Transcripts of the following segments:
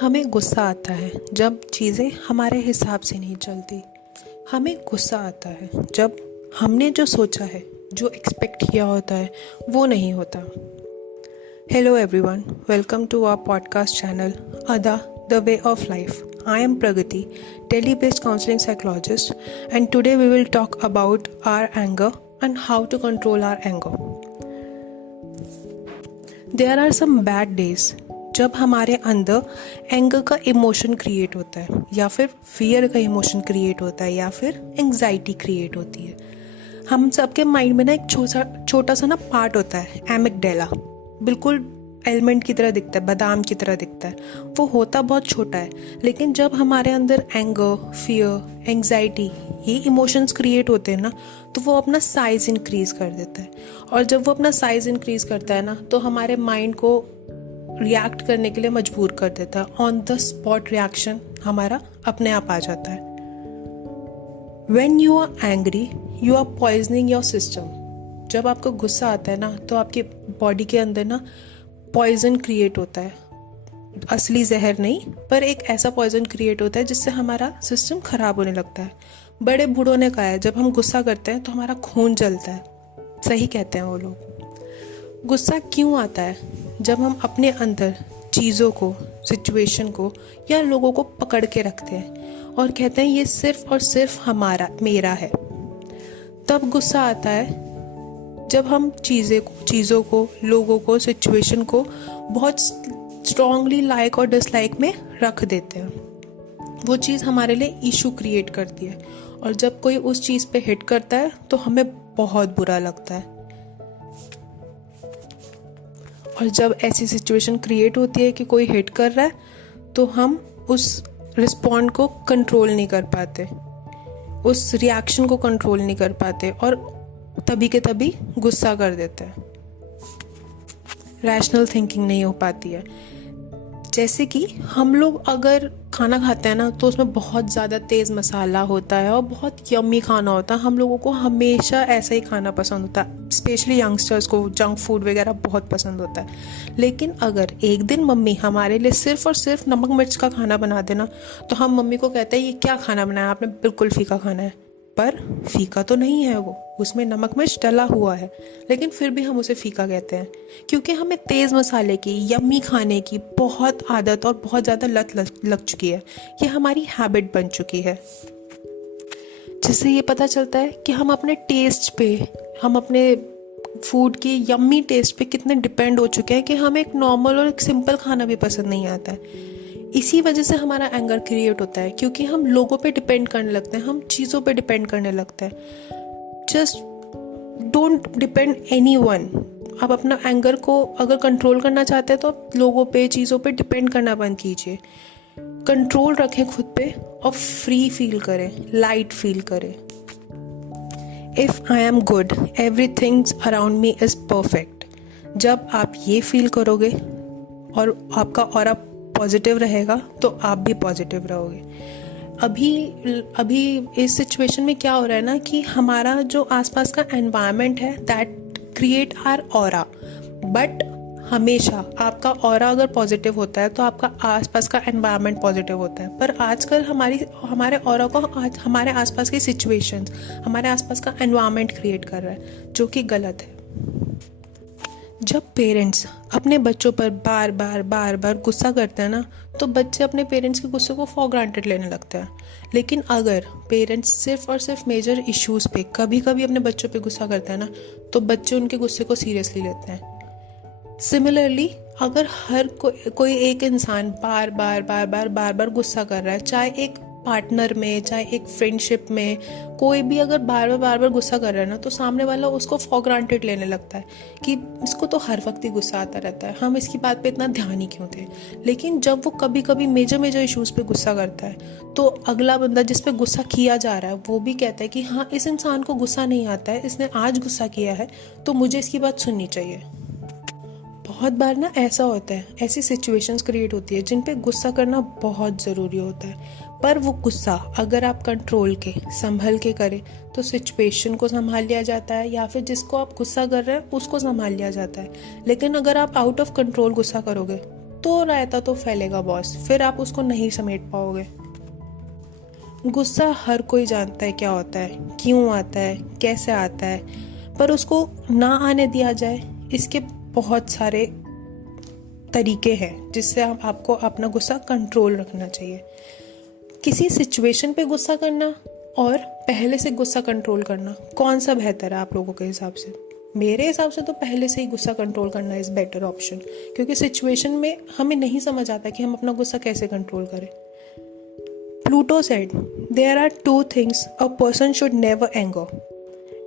हमें गुस्सा आता है जब चीज़ें हमारे हिसाब से नहीं चलती। हमें गुस्सा आता है जब हमने जो सोचा है, जो एक्सपेक्ट किया होता है, वो नहीं होता। Hello everyone, welcome to our podcast channel Ada the way of life. I am Pragati, Delhi-based counseling psychologist, and today we will talk about our anger and how to control our anger. There are some bad days जब हमारे अंदर anger का emotion create होता है, या फिर fear का emotion create होता है, या फिर एंग्जाइटी क्रिएट होती है। हम सबके माइंड में ना एक छोटा सा ना पार्ट होता है, एमिगडाला, बिल्कुल एलिमेंट की तरह दिखता है, बादाम की तरह दिखता है। वो होता बहुत छोटा है, लेकिन जब हमारे अंदर एंगर, फियर, एंग्जाइटी ये इमोशंस क्रिएट होते हैं ना, तो वो अपना साइज इंक्रीज कर देता है। और जब वो अपना साइज इंक्रीज करता है ना, तो हमारे माइंड को रिएक्ट करने के लिए मजबूर कर देता है। ऑन द स्पॉट रिएक्शन हमारा अपने आप आ जाता है। When you are angry, you are poisoning your system. जब आपको गुस्सा आता है ना, तो आपकी बॉडी के अंदर ना पॉइजन क्रिएट होता है। असली जहर नहीं, पर एक ऐसा पॉइजन क्रिएट होता है जिससे हमारा सिस्टम खराब होने लगता है। बड़े बूढ़ों ने कहा है, जब हम गुस्सा करते हैं तो हमारा खून जलता है। सही कहते हैं वो लोग। गुस्सा क्यों आता है? जब हम अपने अंदर चीज़ों को, सिचुएशन को या लोगों को पकड़ के रखते हैं और कहते हैं ये सिर्फ और सिर्फ मेरा है, तब गुस्सा आता है। जब हम चीज़ों को, लोगों को, सिचुएशन को बहुत स्ट्रांगली लाइक और डिसलाइक में रख देते हैं, वो चीज़ हमारे लिए इशू क्रिएट करती है। और जब कोई उस चीज़ पे हिट करता है तो हमें बहुत बुरा लगता है। और जब ऐसी सिचुएशन क्रिएट होती है कि कोई हिट कर रहा है, तो हम उस रिस्पॉन्ड को कंट्रोल नहीं कर पाते, उस रिएक्शन को कंट्रोल नहीं कर पाते, और तभी के तभी गुस्सा कर देते हैं। रैशनल थिंकिंग नहीं हो पाती है। जैसे कि हम लोग अगर खाना खाते हैं ना, तो उसमें बहुत ज़्यादा तेज़ मसाला होता है और बहुत यम्मी खाना होता है। हम लोगों को हमेशा ऐसा ही खाना पसंद होता है, स्पेशली यंगस्टर्स को जंक फूड वगैरह बहुत पसंद होता है। लेकिन अगर एक दिन मम्मी हमारे लिए सिर्फ और सिर्फ नमक मिर्च का खाना बना देना, तो हम मम्मी को कहते हैं ये क्या खाना बनाया आपने, बिल्कुल फीका खाना है। पर फीका तो नहीं है वो, उसमें नमक मिर्च डला हुआ है, लेकिन फिर भी हम उसे फीका कहते हैं, क्योंकि हमें तेज़ मसाले की, यम्मी खाने की बहुत आदत और बहुत ज़्यादा लत लग चुकी है। ये हमारी हैबिट बन चुकी है, जिससे ये पता चलता है कि हम अपने टेस्ट पे, हम अपने फूड की यम्मी टेस्ट पे कितने डिपेंड हो चुके हैं कि हमें एक नॉर्मल और एक सिंपल खाना भी पसंद नहीं आता है। इसी वजह से हमारा एंगर क्रिएट होता है, क्योंकि हम लोगों पे डिपेंड करने लगते हैं, हम चीज़ों पे डिपेंड करने लगते हैं। Just don't depend anyone. आप अपना एंगर को अगर कंट्रोल करना चाहते हैं तो आप लोगों पे, चीज़ों पे डिपेंड करना बंद कीजिए। कंट्रोल रखें खुद पे और फ्री फील करें, लाइट फील करें। If I am good, everything around me is perfect. जब आप ये फील करोगे और आपका ऑरा पॉजिटिव रहेगा, तो आप भी पॉजिटिव रहोगे। अभी इस सिचुएशन में क्या हो रहा है ना, कि हमारा जो आसपास का एनवायरनमेंट है, that create our aura. But हमेशा आपका ऑरा अगर पॉजिटिव होता है तो आपका आसपास का एनवायरनमेंट पॉजिटिव होता है। पर आजकल हमारे ऑरा को हमारे आसपास की सिचुएशंस, हमारे आसपास का एनवायरनमेंट क्रिएट कर रहा है, जो कि गलत है। जब पेरेंट्स अपने बच्चों पर बार बार गुस्सा करते हैं ना, तो बच्चे अपने पेरेंट्स के गुस्से को फॉर ग्रांटेड लेने लगते हैं। लेकिन अगर पेरेंट्स सिर्फ और सिर्फ मेजर इश्यूज़ पे कभी कभी अपने बच्चों पे गुस्सा करते हैं ना, तो बच्चे उनके गुस्से को सीरियसली लेते हैं। सिमिलरली, अगर हर कोई एक इंसान बार गुस्सा कर रहा है, चाहे एक पार्टनर में, चाहे एक फ्रेंडशिप में, कोई भी अगर बार बार गुस्सा कर रहा है ना, तो सामने वाला उसको फॉर ग्रांटेड लेने लगता है कि इसको तो हर वक्त ही गुस्सा आता रहता है, हम इसकी बात पे इतना ध्यान ही क्यों दें। लेकिन जब वो कभी कभी मेजर इश्यूज़ पे गुस्सा करता है, तो अगला बंदा जिस पे गुस्सा किया जा रहा है वो भी कहता है कि हाँ, इस इंसान को गुस्सा नहीं आता है, इसने आज गुस्सा किया है, तो मुझे इसकी बात सुननी चाहिए। बहुत बार ना ऐसा होता है, ऐसी सिचुएशंस क्रिएट होती है जिन पे गुस्सा करना बहुत ज़रूरी होता है। पर वो गुस्सा अगर आप कंट्रोल के, संभल के करें, तो सिचुएशन को संभाल लिया जाता है, या फिर जिसको आप गुस्सा कर रहे हैं उसको संभाल लिया जाता है। लेकिन अगर आप आउट ऑफ कंट्रोल गुस्सा करोगे तो रायता तो फैलेगा बॉस, फिर आप उसको नहीं समेट पाओगे। गुस्सा हर कोई जानता है क्या होता है, क्यों आता है, कैसे आता है, पर उसको ना आने दिया जाए, इसके बहुत सारे तरीके हैं जिससे आपको अपना गुस्सा कंट्रोल रखना चाहिए। किसी सिचुएशन पे गुस्सा करना और पहले से गुस्सा कंट्रोल करना, कौन सा बेहतर है आप लोगों के हिसाब से? मेरे हिसाब से तो पहले से ही गुस्सा कंट्रोल करना इज़ बेटर ऑप्शन, क्योंकि सिचुएशन में हमें नहीं समझ आता कि हम अपना गुस्सा कैसे कंट्रोल करें। Pluto said, there are two things a person should never anger,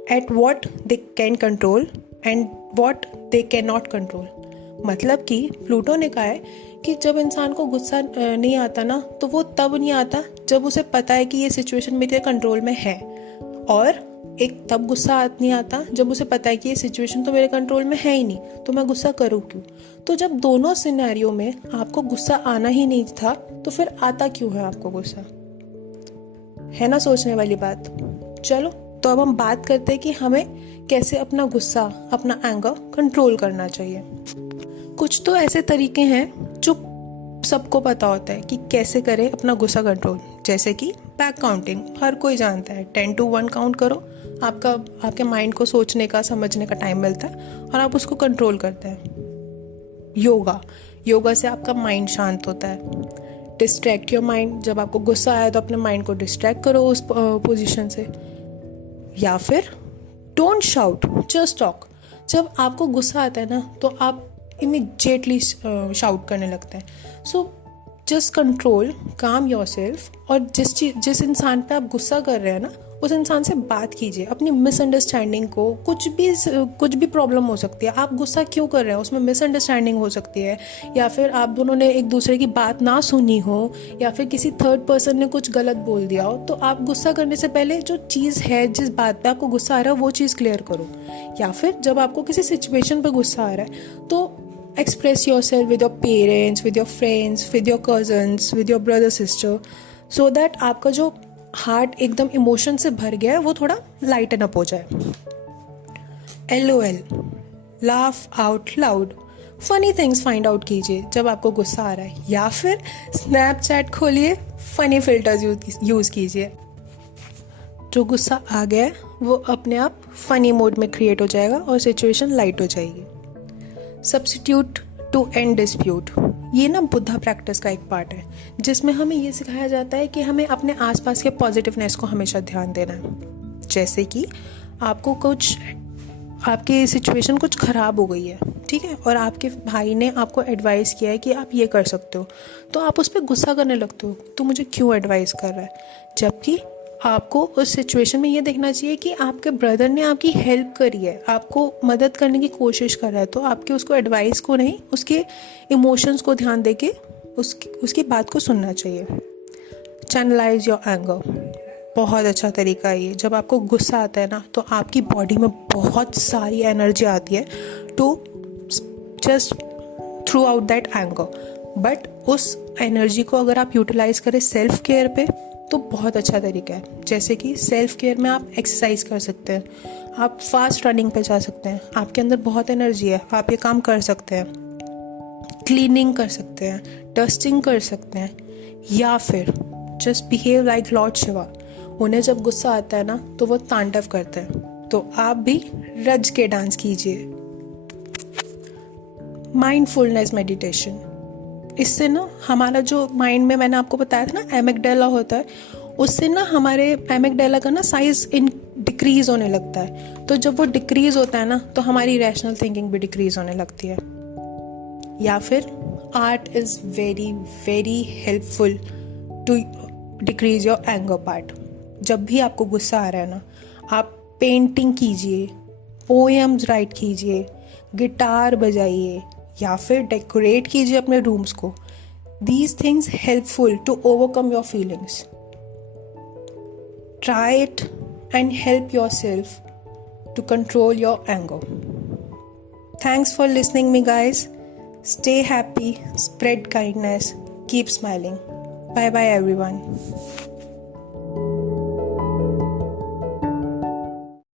at what they can control and what they cannot control। मतलब कि प्लूटो ने कहा है कि जब इंसान को गुस्सा नहीं आता ना, तो वो तब नहीं आता जब उसे पता है कि ये सिचुएशन मेरे कंट्रोल में है, और एक तब गुस्सा नहीं आता जब उसे पता है कि ये सिचुएशन तो मेरे कंट्रोल में है ही नहीं, तो मैं गुस्सा करूँ क्यों। तो जब दोनों सिनेरियो में आपको गुस्सा आना ही नहीं था, तो फिर आता क्यों है आपको गुस्सा? है ना सोचने वाली बात। चलो तो अब हम बात करते हैं कि हमें कैसे अपना गुस्सा, अपना एंगर कंट्रोल करना चाहिए। कुछ तो ऐसे तरीके हैं जो सबको पता होता है कि कैसे करें अपना गुस्सा कंट्रोल, जैसे कि बैक काउंटिंग। हर कोई जानता है 10 to 1 काउंट करो, आपके माइंड को सोचने का, समझने का टाइम मिलता है और आप उसको कंट्रोल करते हैं। योगा से आपका माइंड शांत होता है। डिस्ट्रैक्ट योर माइंड, जब आपको गुस्सा आया तो अपने माइंड को डिस्ट्रैक्ट करो उस पोजीशन से। या फिर डोंट शाउट, जस्ट टॉक। जब आपको गुस्सा आता है ना, तो आप इमीडिएटली शाउट करने लगते हैं। सो जस्ट कंट्रोल, काम योरसेल्फ, और जिस इंसान पे आप गुस्सा कर रहे हैं ना, उस इंसान से बात कीजिए। अपनी मिसअंडरस्टैंडिंग को, कुछ भी प्रॉब्लम हो सकती है, आप गुस्सा क्यों कर रहे हैं उसमें मिसअंडरस्टैंडिंग हो सकती है, या फिर आप दोनों ने एक दूसरे की बात ना सुनी हो, या फिर किसी थर्ड पर्सन ने कुछ गलत बोल दिया हो। तो आप गुस्सा करने से पहले जो चीज़ है, जिस बात पे आपको गुस्सा आ रहा है, वो चीज़ क्लियर करो। या फिर जब आपको किसी सिचुएशन पे गुस्सा आ रहा है, तो express yourself with your parents, with your friends, with your cousins, with your brother sister, so that आपका जो हार्ट एकदम इमोशन से भर गया है वो थोड़ा लाइटन अप हो जाए। LOL, laugh out loud, funny things find out कीजिए जब आपको गुस्सा आ रहा है, या फिर स्नैपचैट खोलिए, फनी फिल्टर्स यूज़ कीजिए। जो गुस्सा आ गया है वो अपने आप फनी मोड में क्रिएट हो जाएगा और सिचुएशन लाइट हो जाएगी। सब्स्टिट्यूट टू एंड डिस्प्यूट, ये ना बुद्धा प्रैक्टिस का एक पार्ट है, जिसमें हमें ये सिखाया जाता है कि हमें अपने आसपास के पॉजिटिवनेस को हमेशा ध्यान देना है। जैसे कि आपकी सिचुएशन कुछ ख़राब हो गई है, ठीक है, और आपके भाई ने आपको एडवाइस किया है कि आप ये कर सकते हो, तो आप उस पर गुस्सा करने लगते हो, तो मुझे क्यों एडवाइस कर रहा है। जबकि आपको उस सिचुएशन में ये देखना चाहिए कि आपके ब्रदर ने आपकी हेल्प करी है, आपको मदद करने की कोशिश कर रहा है, तो आपके उसको एडवाइस को नहीं, उसके इमोशंस को ध्यान देके उसकी बात को सुनना चाहिए। चैनलाइज योर एंगर, बहुत अच्छा तरीका है ये। जब आपको गुस्सा आता है ना, तो आपकी बॉडी में बहुत सारी एनर्जी आती है to just throughout that anger, but उस एनर्जी को अगर आप यूटिलाइज करें सेल्फ केयर पे, तो बहुत अच्छा तरीका है। जैसे कि सेल्फ केयर में आप एक्सरसाइज कर सकते हैं, आप फास्ट रनिंग पे जा सकते हैं, आपके अंदर बहुत एनर्जी है, आप ये काम कर सकते हैं। क्लीनिंग कर सकते हैं, डस्टिंग कर सकते हैं, या फिर just behave like Lord Shiva. उन्हें जब गुस्सा आता है ना, तो वो तांडव करते हैं, तो आप भी रज के डांस कीजिए। माइंडफुलनेस मेडिटेशन, इससे ना हमारा जो माइंड में, मैंने आपको बताया था ना एमिगडाला होता है, उससे ना हमारे एमिगडाला का ना साइज डिक्रीज होने लगता है। तो जब वो डिक्रीज होता है ना, तो हमारी रैशनल थिंकिंग भी डिक्रीज होने लगती है। या फिर art is very very helpful to decrease your anger part. जब भी आपको गुस्सा आ रहा है ना, आप पेंटिंग कीजिए, पोएम्स राइट कीजिए, गिटार बजाइए, या फिर डेकोरेट कीजिए अपने रूम्स को। These things helpful to overcome your feelings. Try it and help yourself to control your anger. Thanks for listening me guys. Stay happy, spread kindness, keep smiling. Bye bye everyone.